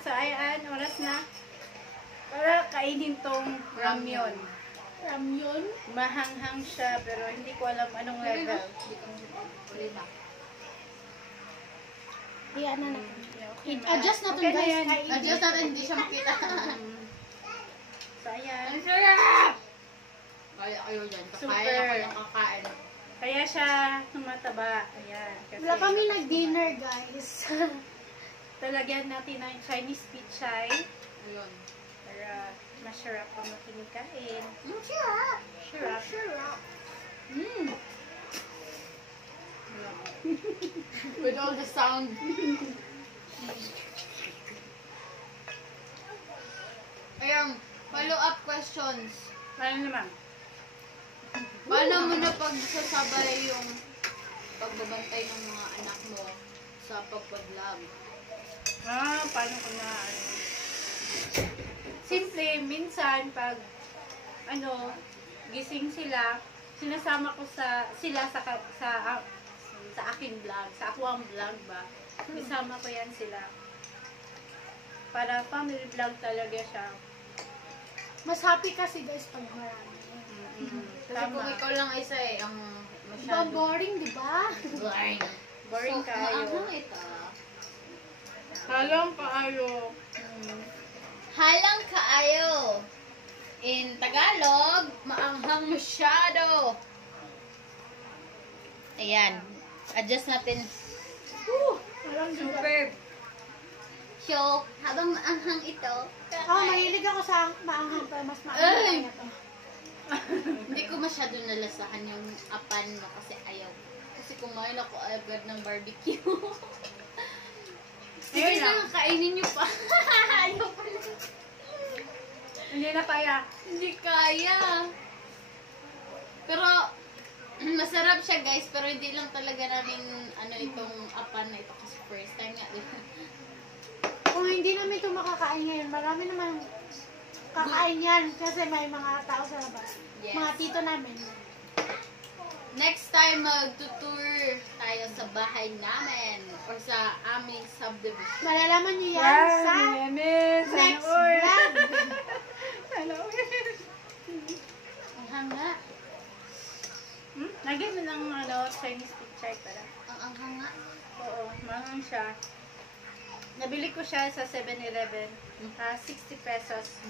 So ayan, oras na. Para kainin tong ramyun. Ramyun? Mahanghang siya, pero hindi ko alam anong level. Iyan na natin. Adjust natin Okay na guys. yan. Adjust natin, hindi siya makita. So ayan. Ang sarap! Kaya kayo dyan. Super. Kaya ako ng kakain. Kaya siya tumataba. Ayan. Kasi Wala kami nag-dinner guys. talagyan natin ng Chinese pichay. Ayun. Para masarap ang makinikain. Sarap. Sarap. Sarap. With all the sound. Ayun, follow-up questions. Ano naman? Paano mo na pagsasabay yung pagbabantay ng mga anak mo sa pagpa-vlog? Paano ko na, simple, minsan, pag, gising sila, sinasama ko sila sa aking vlog, sa ako ang vlog ba, isama ko yan sila. Para family vlog talaga siya. Mas happy kasi guys pag marami. Kasi kung ikaw lang isa ang Diba boring, diba? boring. Boring kayo. Ito? Halang kaayo. Halang kaayo. In Tagalog, maanghang masyado. Ayan. Adjust natin. Walang Superb. So, habang maanghang ito, mahilig ako sa maanghang pero mas maanghang na to. hindi ko masyado nalasahan yung apan mo kasi ayaw. Kasi kumain ako agad ng barbecue. Sige na, kainin nyo pa. Ayaw pala. Hindi na kaya. Hindi kaya. Pero, masarap siya guys, pero hindi lang talaga namin itong apan na ito kasi first time nga. Kung hindi namin ito makakain ngayon, marami naman kakain yan kasi may mga tao sa labas. Yes. Mga tito namin. Next time, mag-tour tayo sa bahay namin or sa aming subdivision. Malalaman nyo yan sa next vlog. Ang hanga. Lagyan mo ng Chinese pichay pala. Ang hanga. Oo, mahang siya. Nabili ko siya sa 7-Eleven. 60 pesos.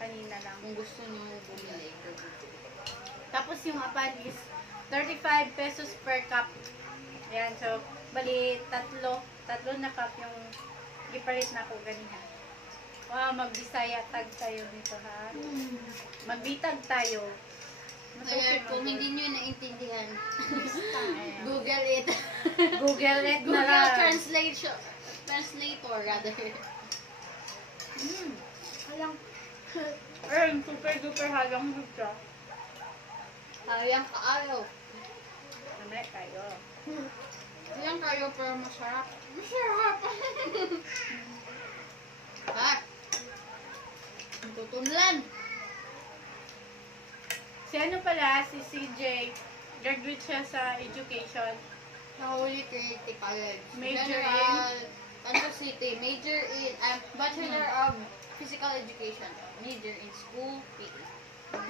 Kanina lang. Kung gusto nyo bumili. Tapos yung apan is 35 pesos per cup. Ayan, so, bali, tatlo na cup yung ipalit na ko ganyan. Wow, mag-Bisaya tag tayo nito, ha? Magbitag tayo. Kaya kung hindi nyo naintindihan, Google it. Google it na Google lang. Translator, rather. Alang. Super duper halang siya. Sayang kaayo. Mamaya tayo. Sayang kayo pero masarap. Masarap! Ha? Tutunlan. Si ano pala, si CJ, graduate siya sa education. Sa Holy Trinity College. Major General Santos City. Major in Bachelor of Physical Education. Major in School PE.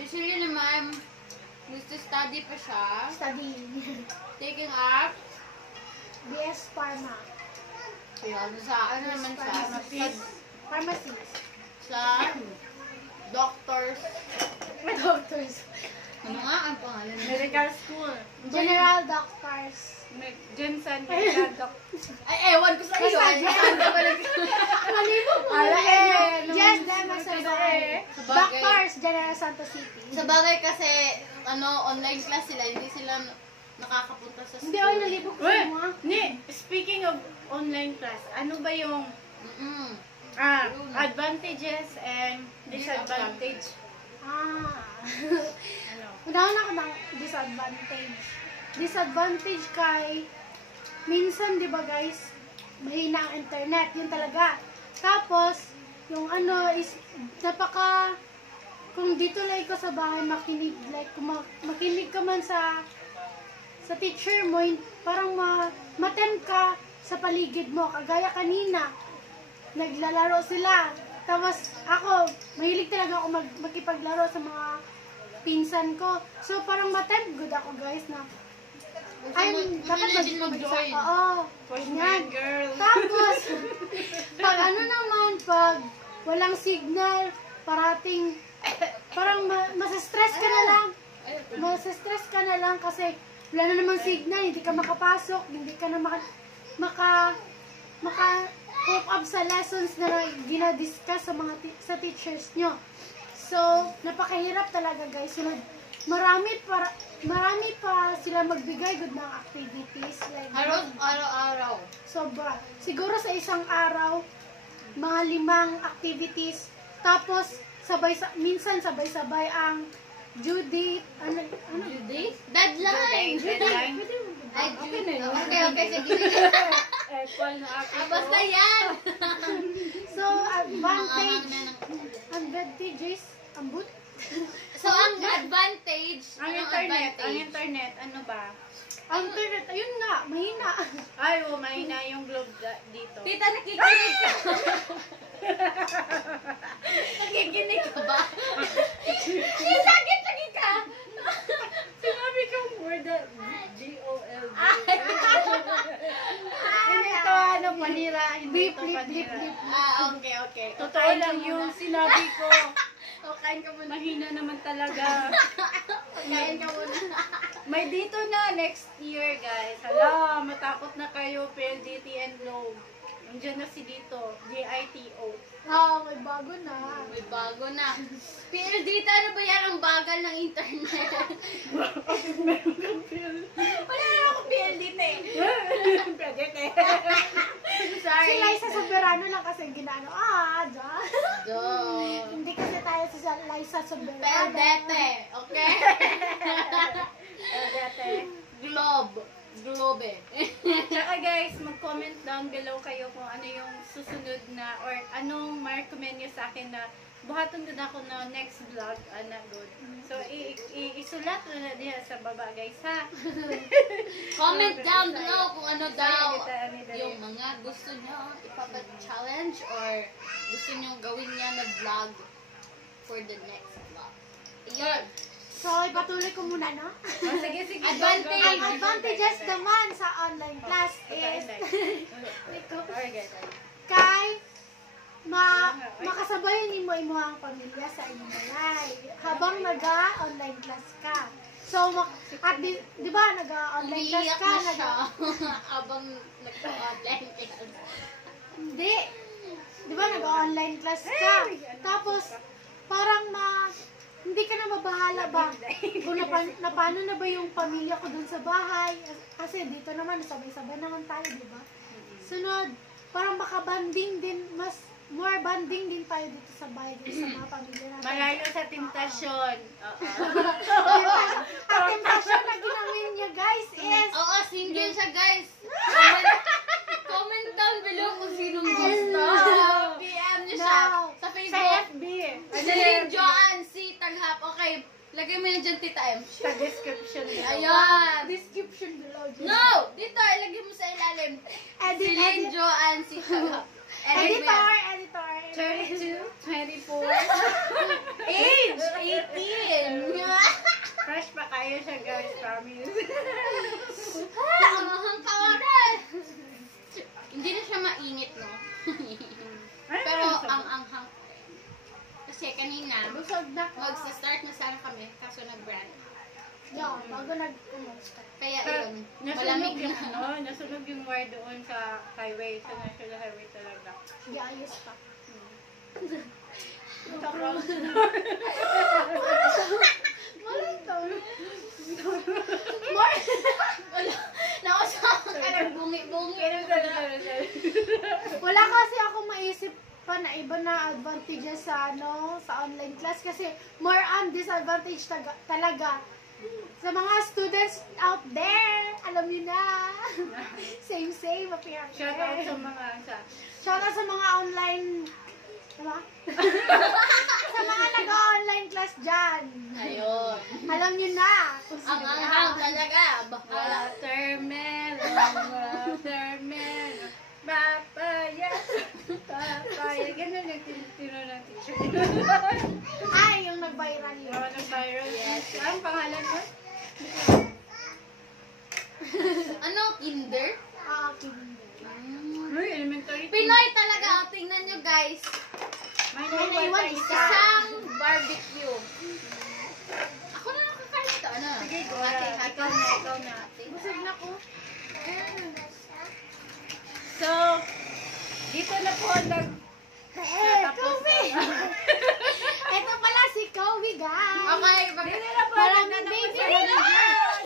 Usually naman, gusto study pa siya. Studying. Taking up. BS Pharma. Yun, sa ano naman siya? Pharmacy. Sa doctors. Doctors. Ano nga ang pangalan? Medical school. General Doctors. Jensen, medical doctor. Ay, ewan ko sa iyo. Malimo mo. Yes, dahil sa Doctors, General Santos City. Sa bagay kasi, online class sila, hindi sila nakakapunta sa school. Hindi ako nalibog ko sa mga. Speaking of online class, ano ba yung advantages and disadvantage? Unahan ako ng disadvantage. Disadvantage kay, minsan di ba guys, mahina ang internet, yun talaga. Tapos, yung is, kung dito lang ka sa bahay, makinig, makinig ka man sa teacher mo, parang matempt ka sa paligid mo, kagaya kanina. naglalaro sila. Tapos ako, mahilig talaga ako makipaglaro sa mga pinsan ko. So parang matempt good ako guys na dapat mag-join. Oo. Yan. Girl. Tapos, pag ano naman, pag walang signal, parang masa-stress ka na lang. Masa-stress ka na lang kasi wala na namang signal, hindi ka makapasok, hindi ka na maka-cope up sa lessons na ginadiscuss sa teachers nyo. So, napakahirap talaga guys. Marami pa sila magbigay good ng activities. Like, Araw-araw. sobra. Siguro sa isang araw, mga 5 activities. Tapos, minsan sabay-sabay ang due date. Ano? Judy? Deadline! Deadline. Ay, Okay na yun. Okay, sige. Equal na ako. Basta yan! So, advantages, ambut. So, ang advantage, Ang internet, ano ba? Ang internet, ayun nga, mahina. Ay, mahina yung globe dito. Tita, nakikinig ka. Nakikinig ka ba? Sakit lagi ka. Sinabi kong word na G-O-L-D. Hindi ito, panira. Hindi ito panira. Okay. Totoo lang yung sinabi ko. O, kain ka muna. Mahina naman talaga. Kain ka muna. May dito na next year, guys. Hala, matakot na kayo, PLDT and Globe. Nandiyan na si dito, GITO. May bago na. May bago na. Pero dito, ano ba yan ang bagal ng internet? Wala na ako PLDT. PLDT. Sorry. Si Liza Soberano lang kasi ginano. Dyan. Hindi kasi tayo si Liza Soberano. PLDT. Okay? PLDT. Globe. Tsaka guys, mag-comment down below kayo kung ano yung susunod na or anong ma-recommend nyo sa akin na buhaton din ako na next vlog na good. So, isulat na diya sa baba guys ha. Comment down below kung ano daw Sorry, yung mga gusto nyo ipapa-challenge or gusto nyo gawin niya na vlog for the next vlog. Ayan. So, ipatuloy ko muna, no? Sige. Advantage. Ang advantages naman sa online class is kay makasabay ni mo ang pamilya sa inyong balay habang naga-online class ka. So, at di ba, naga-online class Umiiyak ka, na siya habang nagpa-online class. Hindi. Di ba, nag-online class ka. Tapos, parang hindi ka na mabahala ba? Kung paano na ba yung pamilya ko dun sa bahay? Kasi dito naman, sabay-sabay naman tayo, di ba? Sunod, parang makabanding din, more banding din tayo dito sa bahay, dito sa mga pamilya natin. Malayo sa temptasyon. Ang temptasyon na ginawin niya, guys, is Oo, single siya guys. Comment down below kung sinong gusto. PM niyo siya No. sa Sa Facebook. FB. Si Joanne C. Taghap. Okay, lagay mo yun dyan, Tita M. Sa description. Ayan. description below. No! Dito, ilagay mo sa ilalim. Celine Joanne C. Taghap. Editor. 22, 24. Age 18. Fresh pa kayo siya guys, promise. Ang hangkawaran. Hindi na siya mainit, no? Pero ang anghang. Kasi kanina, Busog na ka. mag-start na sana kami, kaso nag-brand. Bago nag-start. Kaya yun, Nasunog malamig yung na. nasunog yung wire doon sa highway, sa national highway talaga. Sige, ayos pa. Malang to. More. Nakasama ka ng bungi-bungi. Wala kasi ako maisip pa na iba na advantages sa sa online class kasi more on disadvantage talaga. Sa mga students out there, alam niyo na. Same, appearance. Shout out sa mga Shout out sa mga online, diba? Sa mga nag-online class dyan. Ayun. Alam niyo na. Ang anghang talaga. Bahala. watermelon, papaya. nagtitiro ng teacher. Ay, yung nag-viral yun. Yung nag-viral. Yes. Ang pangalan mo? Ano? Kinder? Kinder. Uy, elementary. Pinoy talaga. O, tingnan nyo guys. May May naiwan naiwan ka isa. Isang barbecue. Ako na nakakain ito. Ano? Sige, go. Hati, Ikaw na, ikaw na. Busog na ko. So, dito na po nag... Kobe! Ito pala si Kobe, guys. Okay, Dito na po Maraming nagtatapos baby ang dito. video.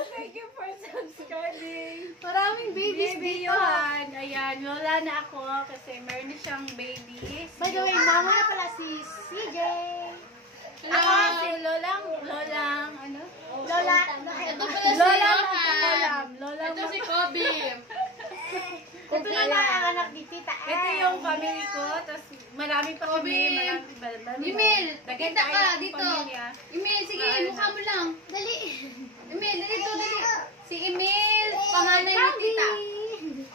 Thank you for subscribing. Maraming babies Baby dito. Yohan. Ayan, wala na ako kasi meron na siyang babies. By the way, mama na pala si CJ. Ako si Lolang, ano? Lola. Ito pala si Lola Johan. Lola Ito si Kobe. Ito na lang ang anak ni Tita Ann. Ito yung family ko, tapos marami pa kami, Kobe. marami. Emil, Dagan kita tayo ka ng dito. pamilya. Emil, sige, Mahal mukha na. mo lang. Dali. Emil, dito, dali. Si Emil, panganay ni tita.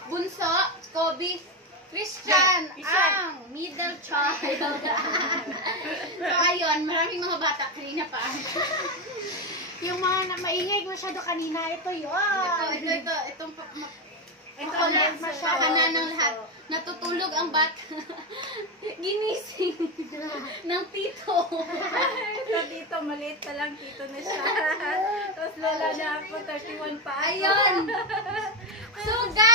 Bunso, Kobe, Christian, Christian. ang middle child. So, ayun, maraming mga bata kanina pa. Yung mga maingay masyado kanina, ito yun. Itong Ito Wala, lang masyakanan ng lahat. Natutulog ang bata. Ginising ng tito. Ito dito, maliit pa lang, tito na siya. Tapos lola na ako, 31 pa ako. Ayun. So guys,